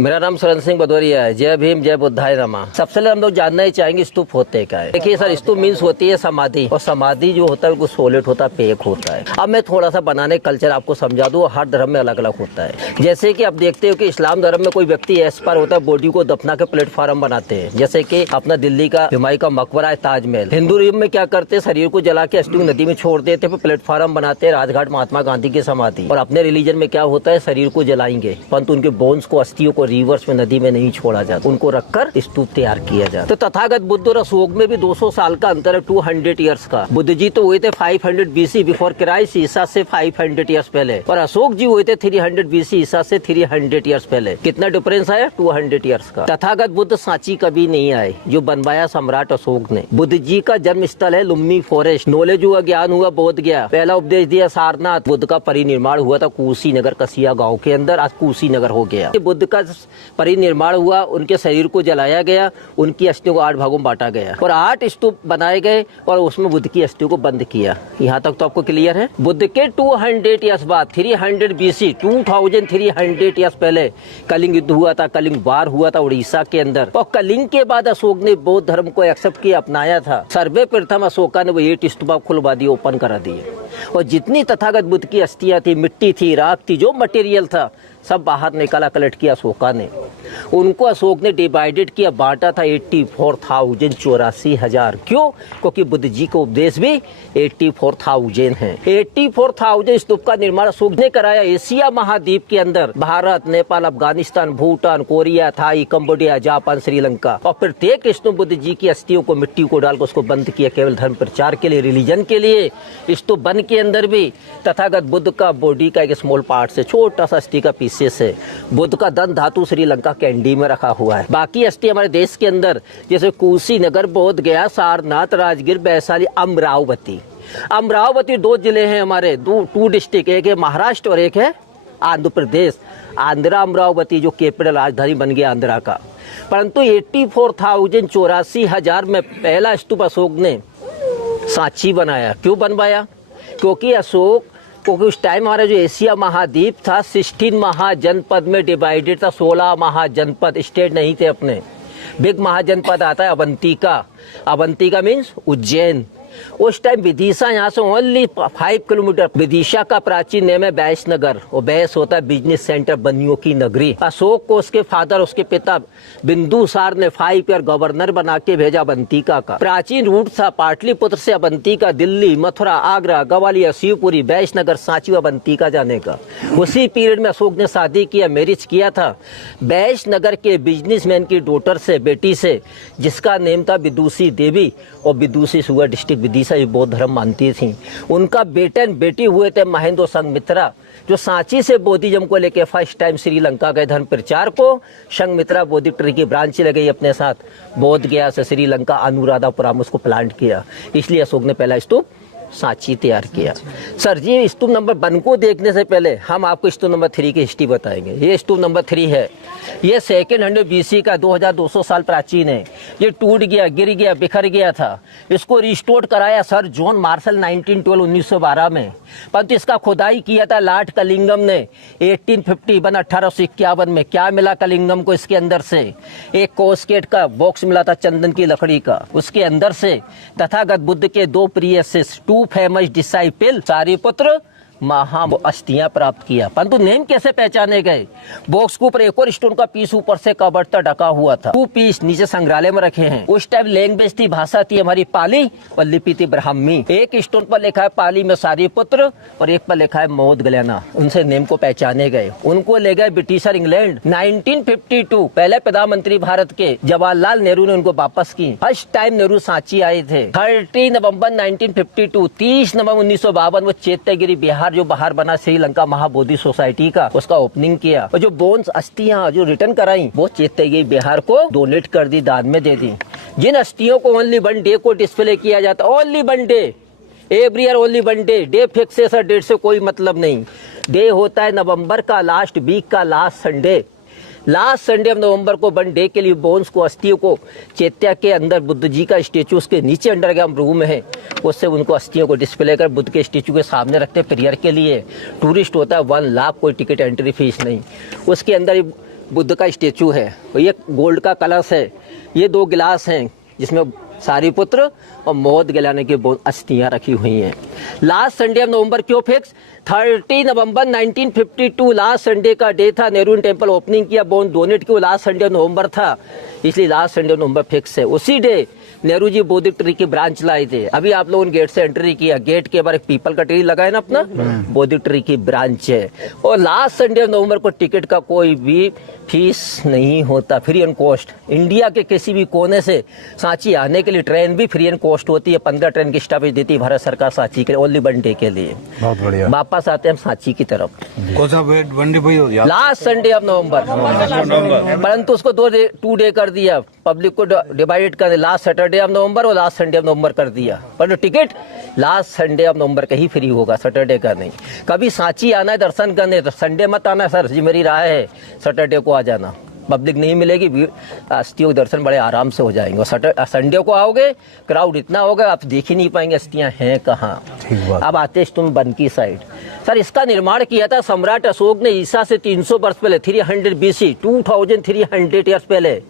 मेरा नाम सुरेंद्र सिंह भदौरिया है। जय भीम जय बुद्धाय नमः। सबसे पहले हम लोग जानना ही चाहेंगे स्तूप होते क्या है। देखिए सर, स्तूप मीन्स होती है समाधि, और समाधि जो होता है वो सॉलिड होता है, पेक होता है। अब मैं थोड़ा सा बनाने कल्चर आपको समझा दूं। हर धर्म में अलग अलग होता है। जैसे कि आप देखते हो कि इस्लाम धर्म में कोई व्यक्ति एक्सपायर होता है, बॉडी को दफना के प्लेटफॉर्म बनाते हैं। जैसे कि अपना दिल्ली का हुमायूं का मकबरा है, ताजमहल। हिंदुइज्म में क्या करते हैं, शरीर को जला के अस्थियों नदी में छोड़ देते हैं, प्लेटफॉर्म बनाते हैं, राजघाट महात्मा गांधी की समाधि। और अपने रिलीजन में क्या होता है, शरीर को जलाएंगे परंतु उनके बोन्स को, अस्थियों को रिवर्स में नदी में नहीं छोड़ा जाता, उनको रखकर स्तूप तैयार किया जाता। तो तथागत बुद्ध और अशोक में भी 200 साल का अंतर है, 200 ईयर्स का। बुद्ध जी तो हुए थे 500 BC बिफोर क्राइस्ट, ईसा से 500 ईयर्स पहले, और अशोक जी हुए थे 300 BC ईसा से 300 ईयर्स पहले। कितना डिफरेंस आया, 200 ईयर्स का। तथागत बुद्ध सांची कभी नहीं आए, जो बनवाया सम्राट अशोक ने। बुद्ध जी का जन्म स्थल है लुम्मी फॉरेस्ट। नॉलेज हुआ, ज्ञान हुआ, बोध गया। पहला उपदेश दिया सारनाथ। बुद्ध का परिनिर्माण हुआ था कुशीनगर कसिया गांव के अंदर, आज कुशीनगर हो गया। बुद्ध का परिनिर्माण हुआ, उनके शरीर को जलाया गया, उनकी अस्थियों को 8 भागों में बांटा गया और 8 स्तूप बनाए गए और उसमें बुद्ध की अस्थियों को बंद किया। यहाँ तक तो आपको क्लियर है। बुद्ध के 200 ईयर्स बाद 300 BC 2300 ईयर्स पहले कलिंग युद्ध हुआ था, कलिंग वार हुआ था उड़ीसा के अंदर। और कलिंग के बाद अशोक ने बौद्ध धर्म को एक्सेप्ट किया, अपनाया था। सर्वप्रथम अशोका ने वो 8 स्तूप खुलवा दिए, ओपन करा दिए। और जितनी तथागत बुद्ध की अस्थियां थी, मिट्टी थी, राख थी, जो मटेरियल था, सब बाहर निकाला, कलेक्ट किया अशोका ने। उनको अशोक ने डिवाइडेड किया, बांटा था 84,000 क्यों? क्योंकि बुद्ध जी का उपदेश भी 84,000 है। 84,000 स्तूप का निर्माण अशोक ने कराया एशिया महाद्वीप के अंदर। Bharat, Nepal, Afghanistan, Bhutan, Korea, Thai, Cambodia, Japan, Sri Lanka. और प्रत्येक स्तूप बुद्ध जी की अस्थियों को, मिट्टी को डालकर उसको बंद किया, केवल धर्म प्रचार के लिए, रिलीजन के लिए। स्तूप बन के अंदर भी तथागत बुद्ध का बॉडी का एक स्मॉल पार्ट से, छोटा सा अस्थि का पीसेस है। बुद्ध का दंत धातु श्रीलंका कैंडी में रखा हुआ है। बाकी अस्थि हमारे देश के अंदर जैसे कुशीनगर, बोध गया, सारनाथ, राजगीर, वैशाली, अमरावती। अमरावती 2 जिले हैं हमारे, 2 डिस्ट्रिक्ट, एक है महाराष्ट्र और एक है आंध्र प्रदेश। आंध्रा अमरावती जो कैपिटल राजधानी बन गया आंध्रा का। परंतु 84,000 में पहला स्तूप अशोक ने सांची बनाया। क्यों बनवाया? क्योंकि उस टाइम हमारा जो एशिया महाद्वीप था 16 महाजनपद में डिवाइडेड था। 16 महाजनपद, स्टेट नहीं थे अपने। बिग महाजनपद आता है अवंतिका। अवंतिका मीन्स उज्जैन। उस टाइम विदिशा यहाँ से ओनली 5 किलोमीटर। विदिशा का प्राचीन नेम है बैसनगर, और बैस होता है बिजनेस सेंटर, बनियों की नगरी। अशोक को उसके फादर, उसके पिता बिंदुसार ने 5 ईयर गवर्नर बना के भेजा अवंतिका का। प्राचीन रूट था पाटलिपुत्र से अवंतिका, दिल्ली, मथुरा, आगरा, ग्वालियर, शिवपुरी, बैसनगर, सांची, अवंतिका जाने का। उसी पीरियड में अशोक ने शादी किया, मैरिज किया था बैसनगर के बिजनेसमैन की डॉटर से, बेटी से, जिसका नेम था विदुषी देवी। और विदुषी सुगर डिस्ट्रिक्ट विदिशा ये बौद्ध धर्म मानती थी। उनका बेटा बेटी हुए थे महेंद्र संघमित्रा, जो सांची से बौद्धिज्म को लेकर फर्स्ट टाइम श्रीलंका गए धर्म प्रचार को। संघमित्रा बौद्धिक ट्री की ब्रांच ले गई अपने साथ, बोध गया से श्रीलंका, अनुराधापुरम उसको प्लांट किया। इसलिए अशोक ने पहला स्तूप सांची तैयार किया। सर जी, स्तूप नंबर 1 को देखने से पहले हम आपको स्तूप नंबर 3 की हिस्ट्री बताएंगे। ये स्तूप नंबर 3 है। ये 200 BC का, 2200 साल प्राचीन है। ये टूट गया, गिर गया, बिखर गया था। इसको रिस्टोर कराया सर जॉन मार्शल 1912 में। परंतु इसका खुदाई किया था लॉर्ड कलिंगम ने 1851 में। क्या मिला कलिंगम को इसके अंदर से? एक कोस्केट का बॉक्स मिला था चंदन की लकड़ी का। उसके अंदर से तथागत बुद्ध के 2 प्रिय शिष्य, 2 फेमस डिसाइपल, सारिपुत्र, महा अस्थियां प्राप्त किया। परंतु नेम कैसे पहचाने गए? बॉक्स के ऊपर एक और स्टोन का पीस ऊपर से कवर तक ढका हुआ था। 2 पीस नीचे संग्रहालय में रखे हैं। उस टाइम लैंग्वेज थी, भाषा थी हमारी पाली, और लिपि थी ब्राह्मी। एक स्टोन पर लिखा है पाली में सारिपुत्र और एक पर लिखा है मोदगल्याना। उनसे नेम को पहचाने गए। उनको ले गए ब्रिटिशर इंग्लैंड 1952। पहले प्रधानमंत्री भारत के जवाहरलाल नेहरू ने उनको वापस की। फर्स्ट टाइम नेहरू सांची आए थे 30 नवंबर 1952। 30 नवंबर 1952 वो चैत्यगिरी बिहार जो बाहर बना श्रीलंका महाबोधि सोसाइटी का, उसका ओपनिंग किया। और जो बोन्स, अस्थियां जो रिटर्न कराई, वो चैत्यगिरी बिहार को डोनेट कर दी, दान में दे दी। जिन अस्थियों को ओनली 1 डे को डिस्प्ले किया जाता, only 1 day, every year only 1 day. Day fix है सर, डेट से कोई मतलब नहीं। डे होता है नवंबर का लास्ट वीक का last Sunday. Last Sunday of November को 1 डे के लिए बोन्स को, अस्थियों को चैत्या के अंदर बुद्ध जी का स्टेचू उसके नीचे अंडरग्राउंड रूम है, उससे उनको अस्थियों को डिस्प्ले कर बुद्ध के स्टेचू के सामने रखते प्रेयर के लिए। टूरिस्ट होता है 1 लाख, कोई टिकट एंट्री फीस नहीं। उसके अंदर बुद्ध का स्टेचू है, ये गोल्ड का कलश है, ये 2 गिलास हैं जिसमें सारीपुत्र और मौत गिलाने की अस्थियां रखी हुई हैं। लास्ट संडे ऑफ नवंबर क्यों फिक्स? 30 नवंबर 1952 लास्ट संडे का डे था। नेहरू टेम्पल ओपनिंग किया, बोन डोनेट किया, लास्ट संडे ऑफ नवंबर था, इसलिए last Sunday of November fix है। उसी डे नेहरू जी बोधिक ट्री की ब्रांच लाए थे। अभी आप लोगों ने गेट से एंट्री किया, गेट के बाहर एक पीपल का ट्री लगा है ना अपना, बोधिक ट्री की ब्रांच है। और लास्ट संडे ऑफ नवंबर को टिकट का कोई भी फीस नहीं होता, फ्री एंड कॉस्ट। इंडिया के किसी भी कोने से सांची आने के लिए ट्रेन भी फ्री एंड कॉस्ट होती है। 15 ट्रेन की स्टॉपेज देती है भारत सरकार सांची के लिए, ओनली 1 डे के लिए। बहुत बढ़िया। वापस आते हैं हम सांची की तरफ। कौन सा वन डे भाई? लास्ट संडे ऑफ नवंबर, परंतु उसको 2 डे कर दिया, पब्लिक को डिवाइड कर, लास्ट सैटरडे ऑफ नवंबर और लास्ट संडे ऑफ नवंबर कर दिया। पर ticket last Sunday of November का ही फ्री होगा, सैटरडे का नहीं। कभी सांची आना है दर्शन करने तो संडे मत आना सर जी, मेरी राय है सैटरडे को आ जाना, पब्लिक नहीं मिलेगी, अस्थियों के दर्शन बड़े आराम से हो जाएंगे। और संडे को आओगे क्राउड इतना होगा आप देख ही नहीं पाएंगे अस्थियां हैं कहाँ। अब आते तुम बन की साइड। सर इसका निर्माण किया था सम्राट अशोक ने ईसा से 300 वर्ष पहले, 300 BC, 2300 ईयर्स पहले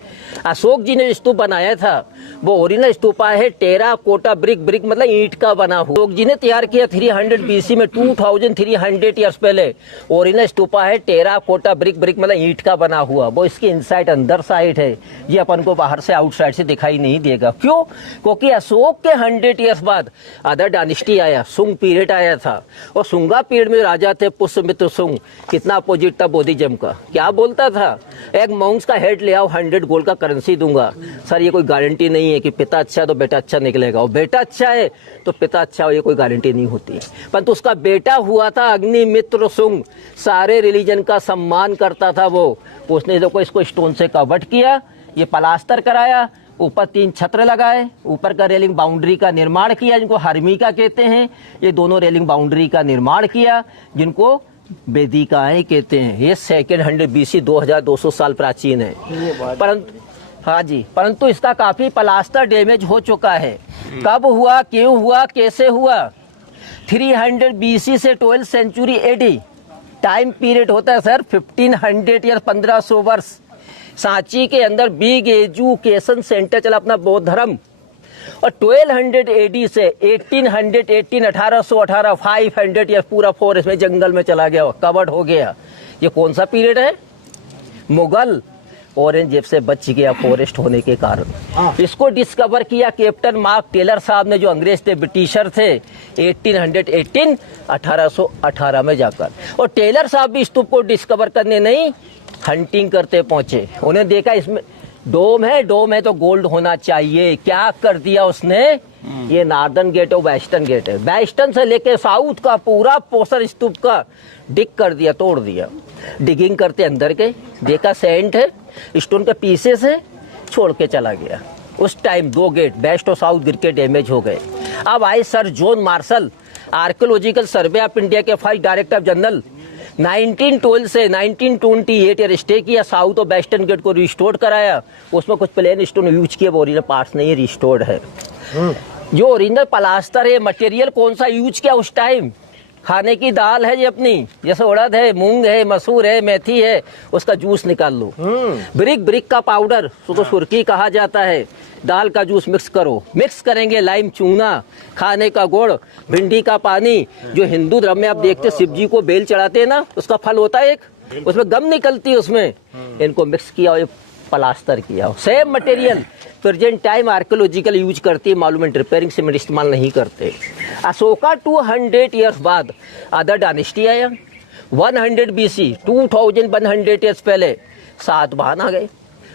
अशोक जी ने स्तूप बनाया था। वो ओरिजिनल स्तूपा है, टेरा कोटा ब्रिक, ब्रिक मतलब ईंट का बना हुआ। अशोक जी ने तैयार किया 300 BC में, 2300 ईयर्स पहले। ओरिजिनल स्तूपा है, टेरा कोटा ब्रिक, ब्रिक मतलब ईंट का बना हुआ। वो इसकी इनसाइड अंदर साइड है, ये अपन को बाहर से आउटसाइड से दिखाई नहीं देगा। क्यों? क्योंकि अशोक के 100 ईयर्स बाद अदर डायनेस्टी आया, सुंग पीरियड आया था। और सुंगा पीरियड में राजा थे पुष्यमित्र सुंग। कितना अपोजिट था बोधिजम का, क्या बोलता था? एक माउंस का हेड ले आओ, 100 गोल्ड का करेंसी दूंगा। सर ये कोई गारंटी नहीं है कि पिता अच्छा है तो बेटा अच्छा निकलेगा, और बेटा अच्छा है तो पिता अच्छा हो, ये कोई गारंटी नहीं होती। परंतु उसका बेटा हुआ था अग्निमित्र सुंग, सारे रिलीजन का सम्मान करता था वो। उसने देखो इसको स्टोन से कवर्ड किया, ये प्लास्टर कराया, ऊपर 3 छत्र लगाए, ऊपर का रेलिंग बाउंड्री का निर्माण किया जिनको हर्मिका कहते हैं। ये दोनों रेलिंग बाउंड्री का निर्माण किया जिनको वेदिकाएं कहते हैं। ये 200 BC 2200 साल प्राचीन है। परंतु हाँ जी, परंतु इसका काफी प्लास्टर डैमेज हो चुका है। कब हुआ, क्यों हुआ, कैसे हुआ? 300 BC से 12th century AD time period होता है सर, 1500 ईयर, 1500 वर्ष। सांची के अंदर बिग एजुकेशन सेंटर चला अपना बौद्ध धर्म। और 1200 AD से 1818 500 ईयर पूरा फॉरेस्ट में जंगल में चला गया, कवर्ड हो गया। ये कौन सा पीरियड है? मुगल औरंगजेब से बच गया फॉरेस्ट होने के कारण। इसको डिस्कवर किया कैप्टन मार्क टेलर साहब ने, जो अंग्रेज थे, ब्रिटिशर थे, 1818 में जाकर। और टेलर साहब भी स्तूप को डिस्कवर करने नहीं, हंटिंग करते पहुंचे। उन्हें देखा इसमें डोम है, डोम है तो गोल्ड होना चाहिए। क्या कर दिया उसने? ये नॉर्दर्न गेट और वेस्टर्न गेट है, वेस्टर्न से लेके साउथ का पूरा पोर्शन स्तूप का डिग कर दिया, तोड़ दिया। डिगिंग करते अंदर के देखा सैंड है, स्टोन के पीसेस है, छोड़ के चला गया। उस टाइम 2 गेट वेस्ट और साउथ गिर के डैमेज हो गए। अब आए sir John Marshall, archaeological survey of India के फर्स्ट डायरेक्टर जनरल। 1912 से 1928 ईयर स्टे किया, साउथ और वेस्टर्न गेट को रिस्टोर कराया। उसमें कुछ प्लेन स्टोन यूज किया, वो ओरिजिनल पार्ट्स नहीं रिस्टोर्ड है। जो ओरिजिनल प्लास्टर है, मटेरियल कौन सा यूज किया उस टाइम? खाने की दाल है जी अपनी, जैसे उड़द है, मूंग है, मसूर है, मेथी है, उसका जूस निकाल लो। ब्रिक, ब्रिक का पाउडर, उसको सुर्की कहा जाता है। दाल का जूस मिक्स करो, मिक्स करेंगे लाइम चूना, खाने का गुड़, भिंडी का पानी। जो हिंदू धर्म में आप देखते शिव जी को बेल चढ़ाते हैं ना, उसका फल होता है एक, उसमें गम निकलती है उसमें। इनको मिक्स किया और प्लास्टर किया। Same material present time archaeological use करती है, मालूम है, रिपेयरिंग सीमेंट इस्तेमाल नहीं करते। अशोका 200 ईयर्स बाद अदर डायनेस्टी आया। 100 BC 2100 ईयर्स पहले सातवाहन आ गए।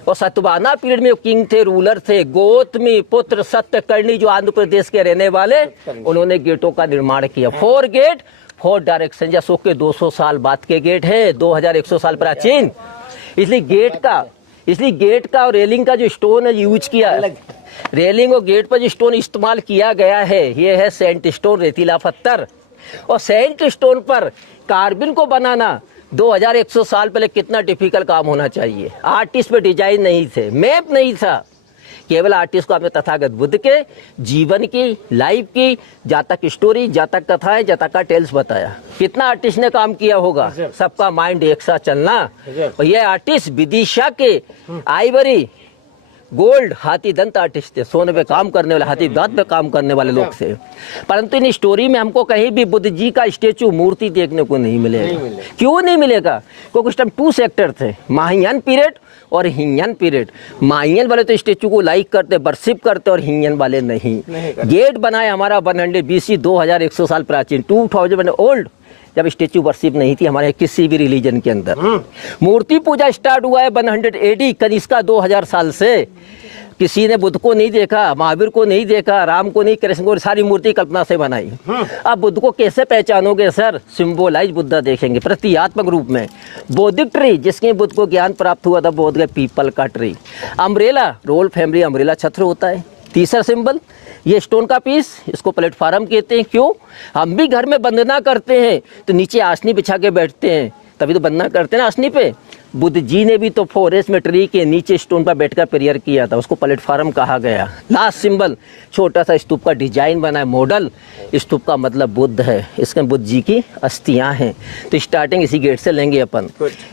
और सतवाहना पीरियड में किंग थे, रूलर थे, गौतमी पुत्र सत्यकर्णी, जो आंध्र प्रदेश के रहने वाले, उन्होंने गेटों का निर्माण किया। 4 गेट 4 डायरेक्शन। अशोक के 200 साल बाद के गेट है, 2100 साल प्राचीन। इसलिए गेट का और रेलिंग का जो स्टोन है यूज किया, रेलिंग और गेट पर जो स्टोन इस्तेमाल किया गया है, ये है सेंट स्टोन, रेतीला पत्थर। और सेंट स्टोन पर कार्बिन को बनाना 2100 साल पहले कितना डिफिकल्ट काम होना चाहिए। आर्टिस्ट पे डिजाइन नहीं थे, मैप नहीं था, केवल आर्टिस्ट को आपने तथागत बुद्ध के जीवन की, लाइफ की, जातक स्टोरी, जातक कथाएं, जातक टेल्स बताया। कितना आर्टिस्ट ने काम किया होगा, सबका माइंड एक साथ चलना। और ये आर्टिस्ट विदिशा के आइवरी गोल्ड हाथी दंत आर्टिस्ट थे, सोने पे काम करने वाले, हाथी दांत पे काम करने वाले लोग थे। परंतु इन स्टोरी में हमको कहीं भी बुद्ध जी का स्टेचू, मूर्ति देखने को नहीं मिलेगा। क्यों नहीं मिलेगा? क्योंकि उस टाइम 2 सेक्टर थे, महायान पीरियड और हीनयान पीरियड। महायान वाले तो स्टेचू को लाइक करते, वर्शिप करते, और हीनयान वाले नहीं। गेट बनाए हमारा 100 BC, 2100 साल प्राचीन, 2000 ओल्ड, जब स्टेचू वर्शिप नहीं थी हमारे किसी भी रिलीजन के अंदर। मूर्ति पूजा स्टार्ट हुआ है 100 AD, कनिष्का 2000 साल से। किसी ने बुद्ध को नहीं देखा, महावीर को नहीं देखा, राम को नहीं, कृष्ण को, सारी मूर्ति कल्पना से बनाई। अब बुद्ध को कैसे पहचानोगे सर? सिंबोलाइज बुद्धा देखेंगे प्रतीकात्मक रूप में। बौद्धिक ट्री, जिसके बुद्ध को ज्ञान प्राप्त हुआ था, बोध गए पीपल का tree. Umbrella, royal family umbrella छत्र होता है। तीसरा सिंबल ये स्टोन का पीस, इसको प्लेटफार्म कहते हैं। क्यों? हम भी घर में वंदना करते हैं तो नीचे आसनी बिछा के बैठते हैं, तभी तो वंदना करते हैं ना आसनी पे। बुद्ध जी ने भी तो फॉरेस्ट में ट्री के नीचे स्टोन पर बैठकर प्रेयर किया था, उसको प्लेटफार्म कहा गया। लास्ट सिंबल छोटा सा स्तूप का डिजाइन बना है, मॉडल। स्तूप का मतलब बुद्ध है, इसमें बुद्ध जी की अस्थियां हैं। तो स्टार्टिंग इसी गेट से लेंगे अपन।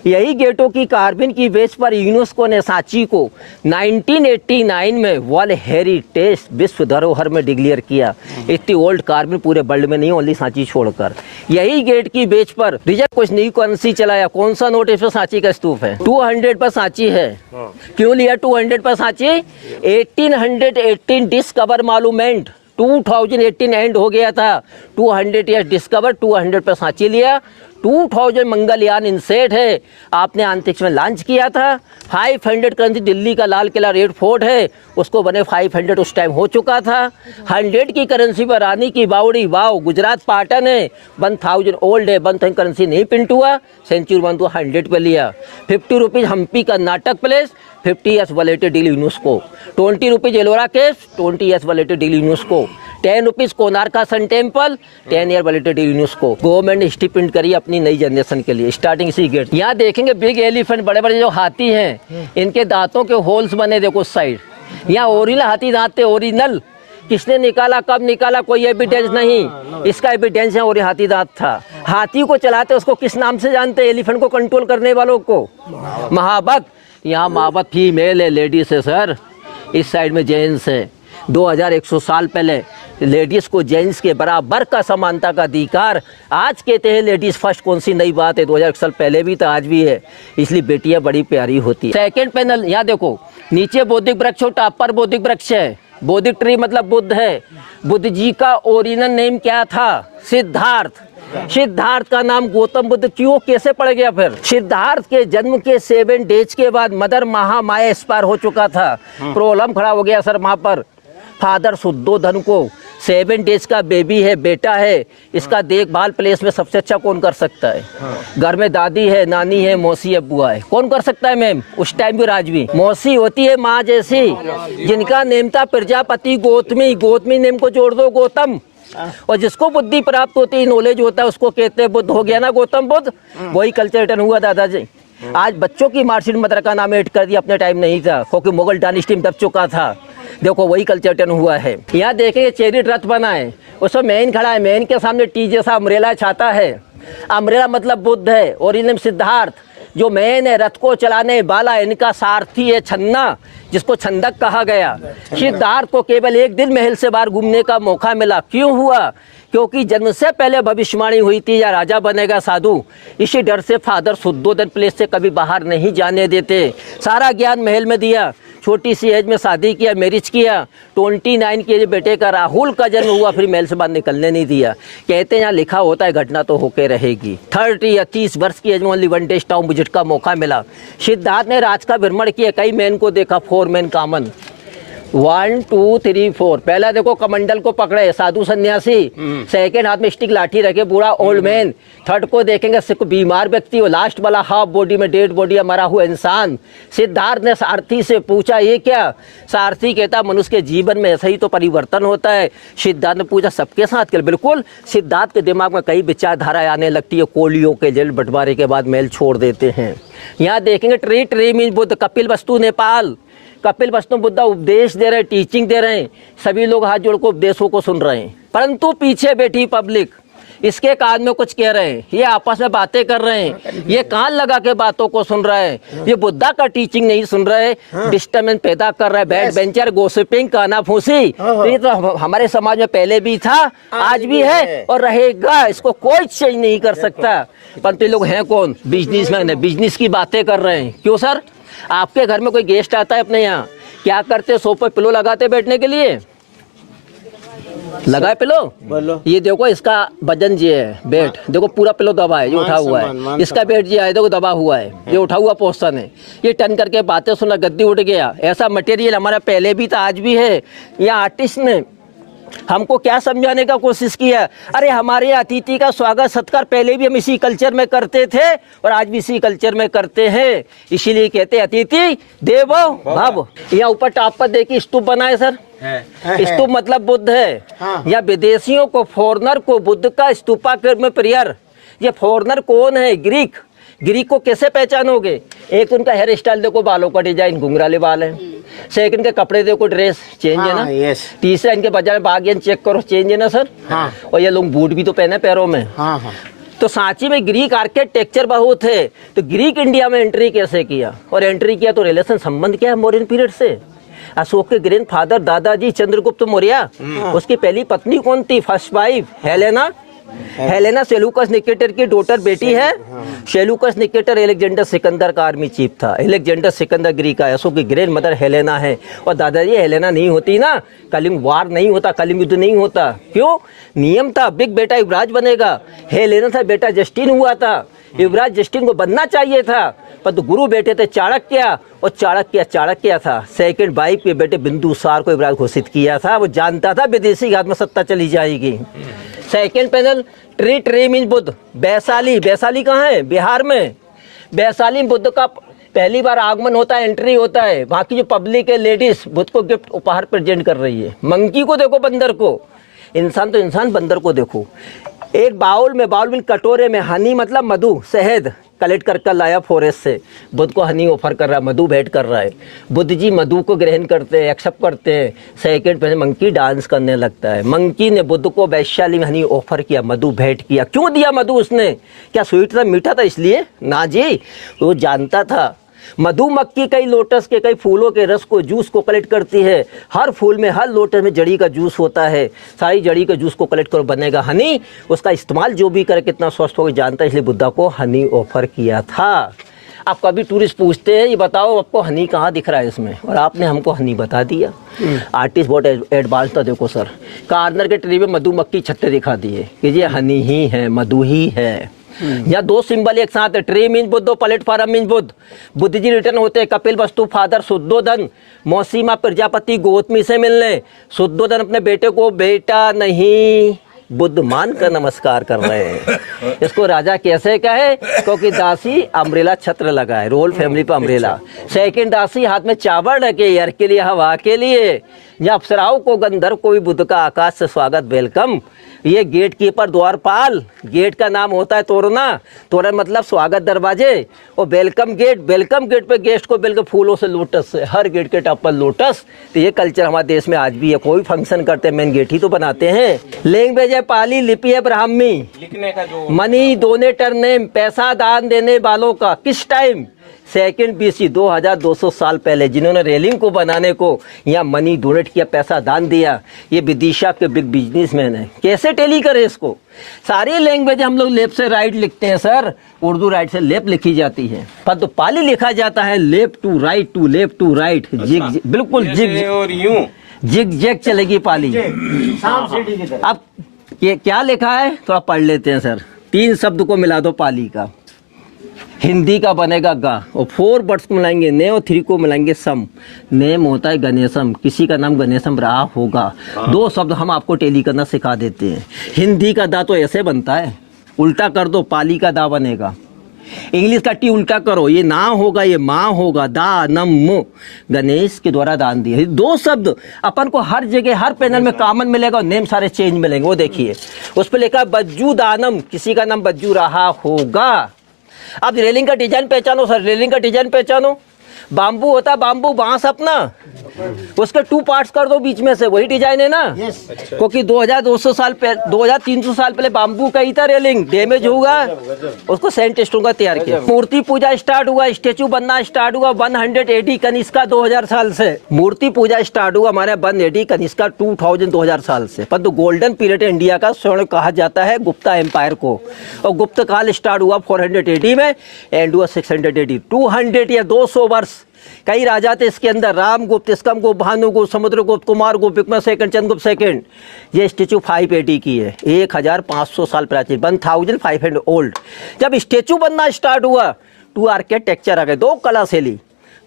यही गेटों की कार्बिन की बेस पर यूनेस्को ने सांची को 1989 में वर्ल्ड हेरिटेज विश्व धरोहर में डिक्लेयर किया। इतनी ओल्ड कार्बिन पूरे वर्ल्ड में नहीं, ओनली सांची छोड़कर। यही गेट की बेच पर रिजर्व कुछ न्यू करेंसी चलाया। कौन सा नोट? इस पर सांची का स्तूप है। 200 पर सांची है। क्यों लिया 200 पर सांची? 1818 डिस्कवर मालूमेंट, 2018 एंड हो गया था, 200 ईयर डिस्कवर, 200 पर सांची लिया। 2000 मंगलयान इनसेट है, आपने अंतरिक्ष में लॉन्च किया था। 500 करेंसी दिल्ली का लाल किला रेड फोर्ट है, उसको बने 500 उस टाइम हो चुका था। 100 की करेंसी पर रानी की बावड़ी, वाव, गुजरात पाटन है, 1000 ओल्ड है, 1000 करेंसी नहीं प्रिंट हुआ, सेंचुरी 100 पे लिया। 50 रुपीज़ हम्पी का नाटक place, 50 years validity deal UNESCO. 20 rupees Ellora caves, 20 years validity deal UNESCO. 10 rupees Konark sun temple, 10 year validity deal UNESCO. Government ने हिस्ट्री प्रिंट करी अपनी नई जनरेशन के लिए। स्टार्टिंग इसी गेट। यहाँ देखेंगे बिग एलिफेंट, बड़े बड़े जो हाथी हैं, इनके दांतों के होल्स बने, देखो उस साइड। यहाँ ओरिजिनल हाथी दांत थे, ओरिजिनल। किसने निकाला, कब निकाला, कोई एविडेंस नहीं। इसका एविडेंस है और ये हाथी दांत था। हाथी को चलाते उसको किस नाम से जानते? एलिफेंट को कंट्रोल करने वालों को महाबत। यहाँ महाबत फीमेल है, लेडीज है सर। इस साइड में जेंट्स है। 2100 साल पहले लेडीज को जेंट्स के बराबर का समानता का अधिकार। आज कहते हैं लेडीज फर्स्ट, कौन सी नई बात है? 2000 साल पहले भी तो आज भी है, इसलिए बेटियां बड़ी प्यारी होती है। सेकेंड पैनल यहाँ देखो, नीचे बौद्धिक वृक्ष और टॉप पर बौद्धिक वृक्ष है। बौद्धिक ट्री मतलब बुद्ध है। बुद्ध जी का ओरिजिनल नेम क्या था? सिद्धार्थ। सिद्धार्थ का नाम गौतम बुद्ध क्यों, कैसे पड़ गया? फिर सिद्धार्थ के जन्म के 7 डेज के बाद मदर महामाया एक्सपायर हो चुका था। प्रॉब्लम खड़ा हो गया सर वहां पर। फादर शुद्धोधन को 7 डेज का बेबी है, बेटा है, इसका देखभाल प्लेस में सबसे अच्छा कौन कर सकता है? घर में दादी है, नानी है, मौसी है, बुआ है, कौन कर सकता है मैम? उस टाइम भी राजवी मौसी होती है माँ जैसी, जिनका नेम था प्रजापति गौतमी। गौतमी नेम को जोड़ दो गौतम। और जिसको बुद्धि प्राप्त होती है, नॉलेज होता है, उसको कहते हैं बुद्ध। हो गया ना गौतम बुद्ध, वही कल्चर रिटर्न हुआ दादाजी। आज बच्चों की मार्कशीट मदर का नाम ऐड कर दिया, अपने टाइम नहीं था, क्योंकि मुगल डायनेस्टी में दब चुका था। देखो वही कल्चर टर्न हुआ है। यहाँ देखेंगे चेरिट रथ बना है, उसमें मैन खड़ा है, मैन के सामने टी जैसा अम्ब्रेला छाता है। अम्ब्रेला मतलब बुद्ध है। और इनमें सिद्धार्थ जो मैन है, रथ को चलाने वाला, इनका सारथी है छन्ना, जिसको छंदक कहा गया। सिद्धार्थ को केवल एक दिन महल से बाहर घूमने का मौका मिला। क्यों हुआ? क्योंकि जन्म से पहले भविष्यवाणी हुई थी या राजा बनेगा साधु। इसी डर से फादर शुद्धोधन प्लेस से कभी बाहर नहीं जाने देते। सारा ज्ञान महल में दिया। छोटी सी एज में शादी किया, मैरिज किया। 29 के बेटे का राहुल का जन्म हुआ, फिर महल से बाहर निकलने नहीं दिया। कहते हैं यहाँ लिखा होता है घटना तो होके रहेगी। 30 या 30 वर्ष की एज में ओनली 1 डे टाउन विजिट का मौका मिला। सिद्धार्थ ने राज का भ्रमण किया, कई मैन को देखा, 4 मैन कॉमन। 1 2 3 4। पहला देखो कमंडल को पकड़े साधु सन्यासी, सेकेंड हाथ में स्टिक लाठी रखे बूढ़ा ओल्ड मैन। थर्ड को देखेंगे सिर्फ बीमार व्यक्ति, वो लास्ट वाला हाफ बॉडी में डेड बॉडी मरा हुआ इंसान। सिद्धार्थ ने सारथी से पूछा ये क्या? सारथी कहता मनुष्य के जीवन में ऐसा ही तो परिवर्तन होता है। सिद्धार्थ ने पूछा सबके साथ क्या? बिल्कुल। सिद्धार्थ के दिमाग में कई विचारधाराएं आने लगती है। कोलियों के जेल बंटवारे के बाद महल छोड़ देते हैं। यहाँ देखेंगे ट्री मीन बुद्ध, कपिल वस्तु नेपाल। कपिल वस्तु बुद्धा उपदेश दे रहे हैं, टीचिंग दे रहे हैं, सभी लोग हाथ जोड़ को उपदेशों को सुन रहे हैं, परंतु पीछे बैठी पब्लिक इसके कान में कुछ कह रहे हैं, ये आपस में बातें कर रहे हैं, ये कान लगा के बातों को सुन रहे हैं, ये बुद्धा का टीचिंग नहीं सुन रहे, डिस्टर्बेंस पैदा कर रहे हैं, बैक बेंचर, गोसिपिंग, कानाफूसी। तो ये तो हमारे समाज में पहले भी था, आज भी है और रहेगा, इसको कोई चेंज नहीं कर सकता। परंतु लोग हैं कौन? बिजनेसमैन है, बिजनेस की बातें कर रहे हैं। क्यों सर? आपके घर में कोई गेस्ट आता है अपने यहाँ, क्या करते? सोफे पिलो लगाते बैठने के लिए, लगाए पिलो। बोलो। ये देखो इसका वजन जी है, बेड देखो पूरा पिलो दबा है, ये उठा हुआ है, इसका बेड जी है देखो दबा हुआ है, ये उठा हुआ पोर्शन है, ये टन करके बातें सुना, गद्दी उठ गया। ऐसा मटेरियल हमारा पहले भी था, आज भी है। यहाँ आर्टिस्ट ने हमको क्या समझाने का कोशिश किया? अरे हमारे अतिथि का स्वागत सत्कार पहले भी हम इसी कल्चर में करते थे और आज भी इसी कल्चर में करते हैं, इसीलिए कहते हैं अतिथि देवो भव। यहाँ ऊपर टॉप पर देखिए स्तूप बना है सर, स्तूप मतलब बुद्ध है। या विदेशियों को, फॉरनर को बुद्ध का स्तूपा के रूप में प्रियर। ये फॉरनर कौन है? ग्रीक। ग्रीक को कैसे पहचानोगे? एक उनका हेयर स्टाइल देखो, बालों का डिजाइन, घुंघराले बाल है। सेकंड के कपड़े देखो, ड्रेस चेंज है ना। तीसरा इनके बाजार में बागियन चेक करो, चेंज है ना सर। और ये लोग बूट भी तो पहने पैरों में। तो सांची में ग्रीक आर्किटेक्चर बहुत है। तो ग्रीक इंडिया में एंट्री कैसे किया? और एंट्री किया तो रिलेशन संबंध क्या है मौर्यन पीरियड से? अशोक के ग्रैंड फादर दादाजी चंद्रगुप्त मौर्य, उसकी पहली पत्नी कौन थी? First wife Helena. Helena Seleucus Nicator की डॉटर बेटी है। सेल्यूकस निकेटर अलेक्जेंडर सिकंदर का आर्मी चीफ था। अलेक्जेंडर सिकंदर ग्रीक का, अशोक की ग्रैंड मदर हेलेना है। और दादाजी हेलेना नहीं होती ना, कलिंग वार नहीं होता, कलिंग युद्ध नहीं होता। क्यों? नियम था, बिग बेटा युवराज बनेगा। हेलेना था बेटा जस्टिन हुआ था, युवराज जस्टिन को बनना चाहिए था, पर तो गुरु बेटे थे चाणक्य, और चाणक्य था। सेकंड वाइफ के बेटे बिंदुसार को युवराज घोषित किया था। वो जानता था विदेशी के हाथ में सत्ता चली जाएगी। Second panel tree mean Buddha. Vaishali, Vaishali कहाँ है? बिहार में। वैशाली बुद्ध का पहली बार आगमन होता है, एंट्री होता है। वहाँ की जो पब्लिक है, लेडीज बुद्ध को गिफ्ट उपहार प्रेजेंट कर रही है। मंकी को देखो, बंदर को, इंसान तो इंसान, बंदर को देखो। एक बाउल में कटोरे में हनी मतलब मधु, शहद कलेक्ट कर लाया फॉरेस्ट से, बुद्ध को हनी ऑफर कर रहा है, मधु भेंट कर रहा है। बुद्ध जी मधु को ग्रहण करते हैं, एक्सेप्ट करते हैं। सेकंड पे मंकी डांस करने लगता है। मंकी ने बुद्ध को वैशाली में हनी ऑफर किया, मधु भेंट किया। क्यों दिया मधु उसने? क्या स्वीट था, मीठा था इसलिए? ना जी, वो जानता था मधुमक्खी कई लोटस के, कई फूलों के रस को, जूस को कलेक्ट करती है। हर फूल में, हर लोटस में जड़ी का जूस होता है। सारी जड़ी का जूस को कलेक्ट कर बनेगा हनी। उसका इस्तेमाल जो भी करे कितना स्वस्थ होगा जानता है, इसलिए बुद्धा को हनी ऑफर किया था। आप कभी टूरिस्ट पूछते हैं ये बताओ आपको हनी कहाँ दिख रहा है इसमें, और आपने हमको हनी बता दिया। आर्टिस्ट बहुत एडवांस था। देखो सर, कार्नर के ट्री में मधुमक्खी छत्ते दिखा दिए कि ये हनी ही है, मधु ही है। या दो सिंबल एक साथ है, tree mean Buddha, platform mean Buddha. Buddha ji return होते हैं, कपिल वस्तु फादर शुद्धोधन मौसीमा प्रजापति गौतमी से मिलने। शुद्धोधन अपने बेटे को बेटा नहीं बुद्ध मान कर नमस्कार कर रहे हैं। इसको राजा कैसे कहे? क्योंकि दासी अम्ब्रेला छत्र लगा है, रोयल फैमिली पर अम्ब्रेला। सेकंड दासी हाथ में चावल रखे एयर के लिए, हवा के लिए। या अप्सराओं को, गंधर्व को भी बुद्ध का आकाश से स्वागत, वेलकम। ये गेट कीपर द्वारपाल, गेट का नाम होता है तोरना। तोरण मतलब स्वागत दरवाजे। और वेलकम गेट पे गेस्ट को वेलकम फूलों से, लोटस से, हर गेट के टॉप पर लोटस। तो ये कल्चर हमारे देश में आज भी है। कोई फंक्शन करते हैं मेन गेट ही तो बनाते हैं। लैंग्वेज है पाली, लिपि है ब्राह्मी। लिखने का जो मनी डोनेटर नेम, पैसा दान देने वालों का। किस टाइम? सेकंड BC 2200 साल पहले, जिन्होंने रेलिंग को बनाने को यहाँ मनी डोनेट किया, पैसा दान दिया। ये विदिशा के बिग बिजनेसमैन है। कैसे टेली करे इसको? सारी लैंग्वेज हम लोग लेफ्ट से राइट लिखते हैं सर, उर्दू राइट से लेफ्ट लिखी जाती है, पर तो पाली लिखा जाता है left to right, to left to right. Zig बिल्कुल जिग और यूं जिग जैग चलेगी पाली। अब ये क्या लिखा है थोड़ा पढ़ लेते हैं सर। 3 शब्द को मिला दो पाली का, हिंदी का बनेगा गा, और 4 वर्ड्स को मिलाएंगे ने, और 3 को मिलाएंगे सम। नेम होता है गणेशम, किसी का नाम गणेशम रहा होगा। 2 शब्द हम आपको टेली करना सिखा देते हैं। हिंदी का दा तो ऐसे बनता है, उल्टा कर दो पाली का दा बनेगा। इंग्लिश का टी उल्टा करो, ये ना होगा ये माँ होगा, दा नम मु। गणेश के द्वारा दान दिए। 2 शब्द अपन को हर जगह हर पैनल में कॉमन मिलेगा, और नेम सारे चेंज मिलेंगे। वो देखिए उस पर लिखा बज्जू दानम, किसी का नाम बज्जू रहा होगा। अब रेलिंग का डिजाइन पहचानो सर, रेलिंग का डिजाइन पहचानो। बाम्बू होता, बाम्बू बांस अपना, उसके 2 पार्ट्स कर दो बीच में से, वही डिजाइन है ना। क्योंकि 2200 साल पहले, 2300 साल पहले बाम्बू का ही था रेलिंग, डैमेज होगा, उसको साइंटिस्टों का तैयार किया। मूर्ति पूजा स्टार्ट हुआ, स्टेचू बनना स्टार्ट हुआ 180 कनिष्का 2000 साल से। मूर्ति पूजा स्टार्ट हुआ हमारे 180 कनिष्का 2000 साल से। पर तो गोल्डन पीरियड इंडिया का स्वर्ण कहा जाता है गुप्ता एम्पायर को। और गुप्त काल स्टार्ट हुआ 480 में, एंड हुआ 680। 200 या 200 वर्ष कई राजा थे इसके अंदर, रामगुप्त, स्कंदगुप्त, भानुगुप्त, समुद्रगुप्त, कुमारगुप्त, विक्रम सेकंड, चंद्रगुप्त सेकंड। ये स्टेचू 580 की है, 1500 साल प्राचीन, 1500 ओल्ड। जब स्टेचू बनना स्टार्ट हुआ, 2 आर्किटेक्चर आ गए, 2 कला शैली,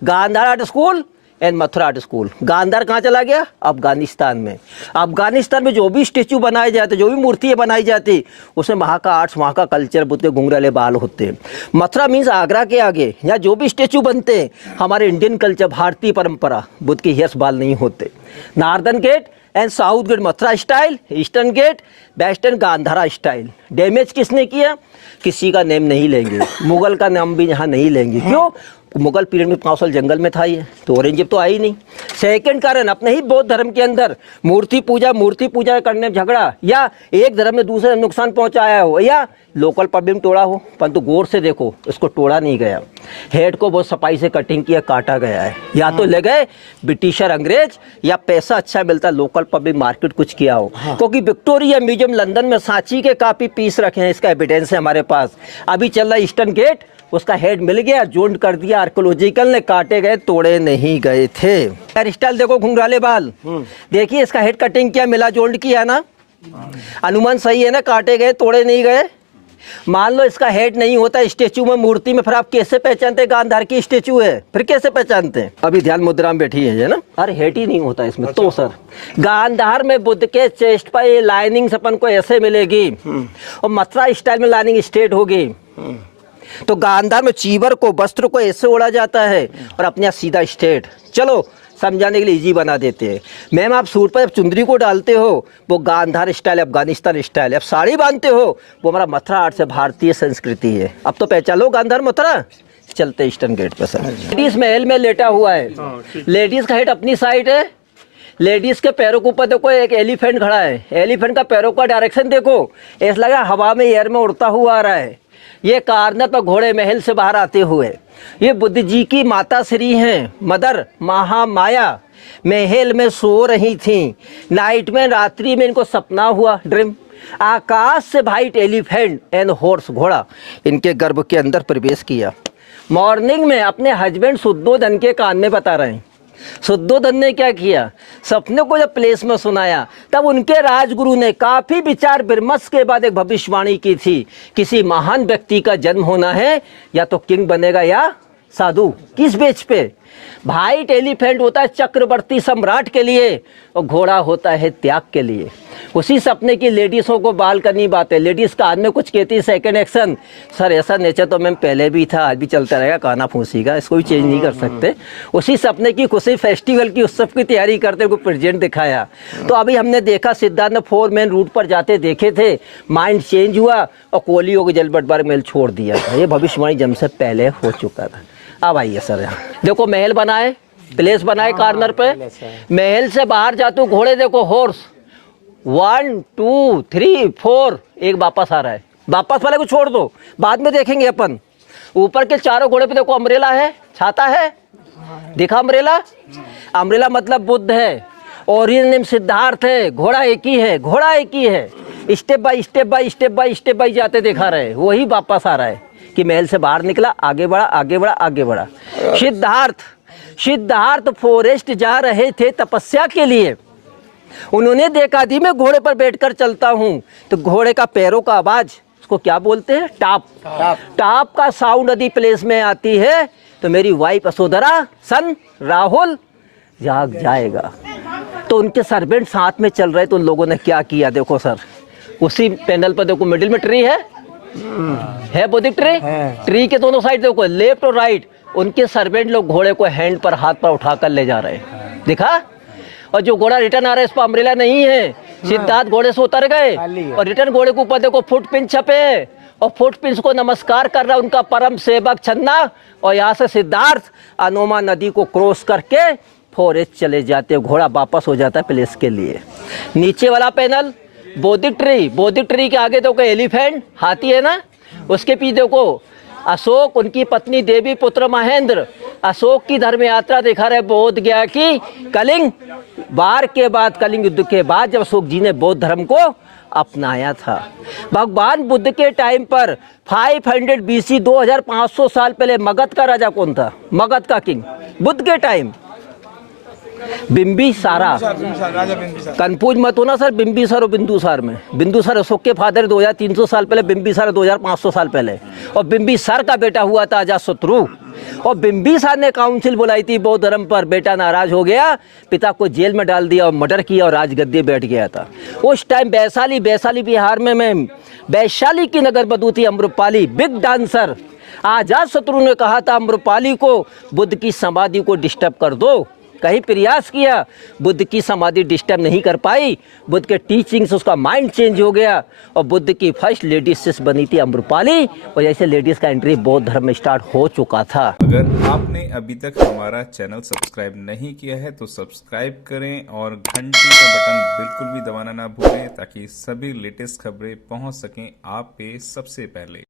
Gandhara art school and Mathura art school. Gandhara कहाँ चला गया? अफगानिस्तान में। अफगानिस्तान में जो भी स्टेचू बनाए जाते, जो भी मूर्तियाँ बनाई जाती, उसमें वहाँ का आर्ट्स, वहाँ का कल्चर, बुद्ध के घुंघराले बाल होते। मथुरा मीन्स आगरा के आगे, यहाँ जो भी स्टेचू बनते हैं हमारे इंडियन कल्चर, भारतीय परंपरा, बुद्ध के हेयर्स बाल नहीं होते। Northern gate and south gate Mathura style, eastern gate western Gandhara style. Damage किसने किया? किसी का नेम नहीं लेंगे, मुगल का नाम भी यहाँ नहीं लेंगे। क्यों? मुगल पीरियड में 5 साल जंगल में था ये, तो औरंगजेब तो आई नहीं। सेकंड कारण, अपने ही बौद्ध धर्म के अंदर मूर्ति पूजा करने में झगड़ा, या एक धर्म में दूसरे नुकसान पहुंचाया हो, या लोकल पब्लिक तोड़ा हो। परंतु गौर से देखो, इसको तोड़ा नहीं गया। हेड को बहुत सफाई से कटिंग किया, काटा गया है। या तो ले गए ब्रिटिशर अंग्रेज, या पैसा अच्छा मिलता लोकल पब्लिक मार्केट कुछ किया हो। क्योंकि विक्टोरिया म्यूजियम लंदन में सांची के काफी पीस रखे हैं, इसका एविडेंस है हमारे पास। अभी चल रहा ईस्टर्न गेट, उसका हेड मिल गया, जोंड कर दिया आर्कोलॉजिकल ने, काटे गए, तोड़े नहीं गए थे। हेयर स्टाइल देखो, घुंघराले बाल, देखिए इसका हेड कटिंग किया, मिला जोंड किया ना, अनुमान सही है ना, काटे गए, तोड़े नहीं गए। मान लो इसका हेड नहीं होता स्टेचू में, मूर्ति में, फिर आप कैसे पहचानते गांधार की स्टेचू है? फिर कैसे पहचानते हैं? अभी ध्यान मुद्रा में बैठी है ना, अरे हेड ही नहीं होता इसमें। तो सर गांधार में बुद्ध के चेस्ट पर ये लाइनिंग अपन को ऐसे मिलेगी, और मथुरा स्टाइल में लाइनिंग स्ट्रेट होगी। तो गांधार में चीवर को, वस्त्र को ऐसे ओढ़ा जाता है, और अपने सीधा स्ट्रेट। चलो समझाने के लिए इजी बना देते हैं। मैम आप सूट पर जब चुंदरी को डालते हो वो गांधार स्टाइल, अफगानिस्तान स्टाइल है। अब साड़ी बांधते हो वो हमारा मथुरा आर्ट से भारतीय संस्कृति है। अब तो पहचानो गांधार मथुरा। चलते ईस्टर्न गेट पर सर। लेडीज महल में लेटा हुआ है, लेडीज का हेड अपनी साइड है, लेडीज के पैरों के ऊपर देखो एक एलिफेंट खड़ा है। एलिफेंट का पैरों का डायरेक्शन देखो, ऐसा लगा हवा में, एयर में उड़ता हुआ आ रहा है। ये कार्नर पर घोड़े महल से बाहर आते हुए, ये बुद्ध जी की माता श्री हैं, मदर महामाया महल में सो रही थी। नाइट में, रात्रि में इनको सपना हुआ, ड्रीम। आकाश से वाइट एलिफेंट एंड हॉर्स, घोड़ा, इनके गर्भ के अंदर प्रवेश किया। मॉर्निंग में अपने हस्बैंड शुद्धोधन के कान में बता रहे हैं। शुद्धोधन ने क्या किया? सपने को जब प्लेस में सुनाया, तब उनके राजगुरु ने काफी विचार विमर्श के बाद एक भविष्यवाणी की थी, किसी महान व्यक्ति का जन्म होना है, या तो किंग बनेगा या साधु। किस बेच पे? वाइट एलिफेंट होता है चक्रवर्ती सम्राट के लिए, और घोड़ा होता है त्याग के लिए। उसी सपने की लेडीज़ों को बाल करनी बात है। लेडीज़ का आदमी कुछ कहती है, सेकंड एक्शन, सर ऐसा नेचर तो मैम पहले भी था, आज भी चलता रहेगा, काना फूसीगा, इसको भी चेंज नहीं कर सकते। उसी सपने की खुशी, फेस्टिवल की, उत्सव की तैयारी करते हुए प्रेजेंट दिखाया। तो अभी हमने देखा सिद्धार्थ ने 4 मेन रूट पर जाते देखे थे, माइंड चेंज हुआ और कोलियो के जलबटबार महल छोड़ दिया था। ये भविष्यवाणी जन्म से पहले हो चुका था। अब आइए सर, यहाँ देखो महल बनाए, प्लेस बनाए कार्नर पे, महल से बाहर जाते हो घोड़े देखो, हॉर्स 1 2 3 4, एक वापस आ रहा है। वापस वाले को छोड़ दो, बाद में देखेंगे अपन। ऊपर के चारों घोड़े पे देखो अम्ब्रेला है, छाता है, दिखा अम्ब्रेला? अम्ब्रेला मतलब बुद्ध है, ओरिजिनल नेम सिद्धार्थ है, घोड़ा एक ही है, घोड़ा एक ही है। Step by step by step by step by जाते दिखा रहे, वही वापस आ रहा है कि महल से बाहर निकला, आगे बढ़ा, आगे बढ़ा, आगे बढ़ा। सिद्धार्थ फॉरेस्ट जा रहे थे तपस्या के लिए। उन्होंने देखा दी मैं घोड़े पर बैठकर चलता हूँ, तो घोड़े का पैरों का आवाज, उसको क्या बोलते हैं? टाप। टाप का साउंड यदि प्लेस में आती है तो मेरी वाइफ यशोधरा, सन राहुल जाग जाएगा। तो उनके सर्वेंट साथ में चल रहे, तो उन लोगों ने क्या किया देखो सर, उसी पैनल पर देखो मिडिल में ट्री है बोधिक ट्री, ट्री के दोनों साइड देखो, लेफ्ट और राइट। उनके सर्वेंट लोग घोड़े को हैंड पर, हाथ पर उठाकर ले जा रहे हैं, दिखा? और जो घोड़ा रिटर्न आ रहा है, इस पर अम्ब्रेला नहीं है। सिद्धार्थ घोड़े से उतर गए और रिटर्न घोड़े के ऊपर देखो फुटप्रिंट छपे, और फुटप्रिंट्स को नमस्कार कर रहा है उनका परम सेवक छन्ना। और यहाँ से सिद्धार्थ अनोमा नदी को क्रॉस करके फॉरेस्ट चले जाते हैं, घोड़ा वापस हो जाता है प्लेस के लिए। नीचे वाला पैनल बोधि ट्री के आगे देखो एलिफेंट हाथी है ना, उसके पीछे देखो अशोक, उनकी पत्नी देवी, पुत्र महेंद्र। अशोक की धर्म यात्रा दिखा रहे बोध गया कि कलिंग वार के बाद, कलिंग युद्ध के बाद जब अशोक जी ने बौद्ध धर्म को अपनाया था। भगवान बुद्ध के टाइम पर 500 BC 2500 साल पहले मगध का राजा कौन था? मगध का किंग बुद्ध के टाइम बिंबिसारा। कंफ्यूज मत होना सर, बिंबिसार और बिंदुसार में। बिंदुसार अशोक के फादर 2300 साल पहले, बिंबिसार 2500 साल पहले। और बिंबिसार का बेटा हुआ था अजातशत्रु। और बिंबिसार ने काउंसिल बुलाई थी बौद्ध धर्म पर, बेटा नाराज हो गया, पिता को जेल में डाल दिया और मर्डर किया और राजगद्दी बैठ गया था। उस टाइम वैशाली बिहार में वैशाली की नगर बधू थी अम्रपाली, बिग डांसर। अजातशत्रु ने कहा था अम्रपाली को बुद्ध की समाधि को डिस्टर्ब कर दो। कहीं प्रयास किया, बुद्ध की समाधि डिस्टर्ब नहीं कर पाई। बुद्ध के टीचिंग से उसका माइंड चेंज हो गया और बुद्ध की फर्स्ट लेडीज सिस बनी थी अम्रपाली। और जैसे लेडीज का एंट्री बौद्ध धर्म में स्टार्ट हो चुका था। अगर आपने अभी तक हमारा चैनल सब्सक्राइब नहीं किया है तो सब्सक्राइब करें और घंटी का बटन बिल्कुल भी दबाना ना भूलें, ताकि सभी लेटेस्ट खबरें पहुंच सकें आप पे सबसे पहले।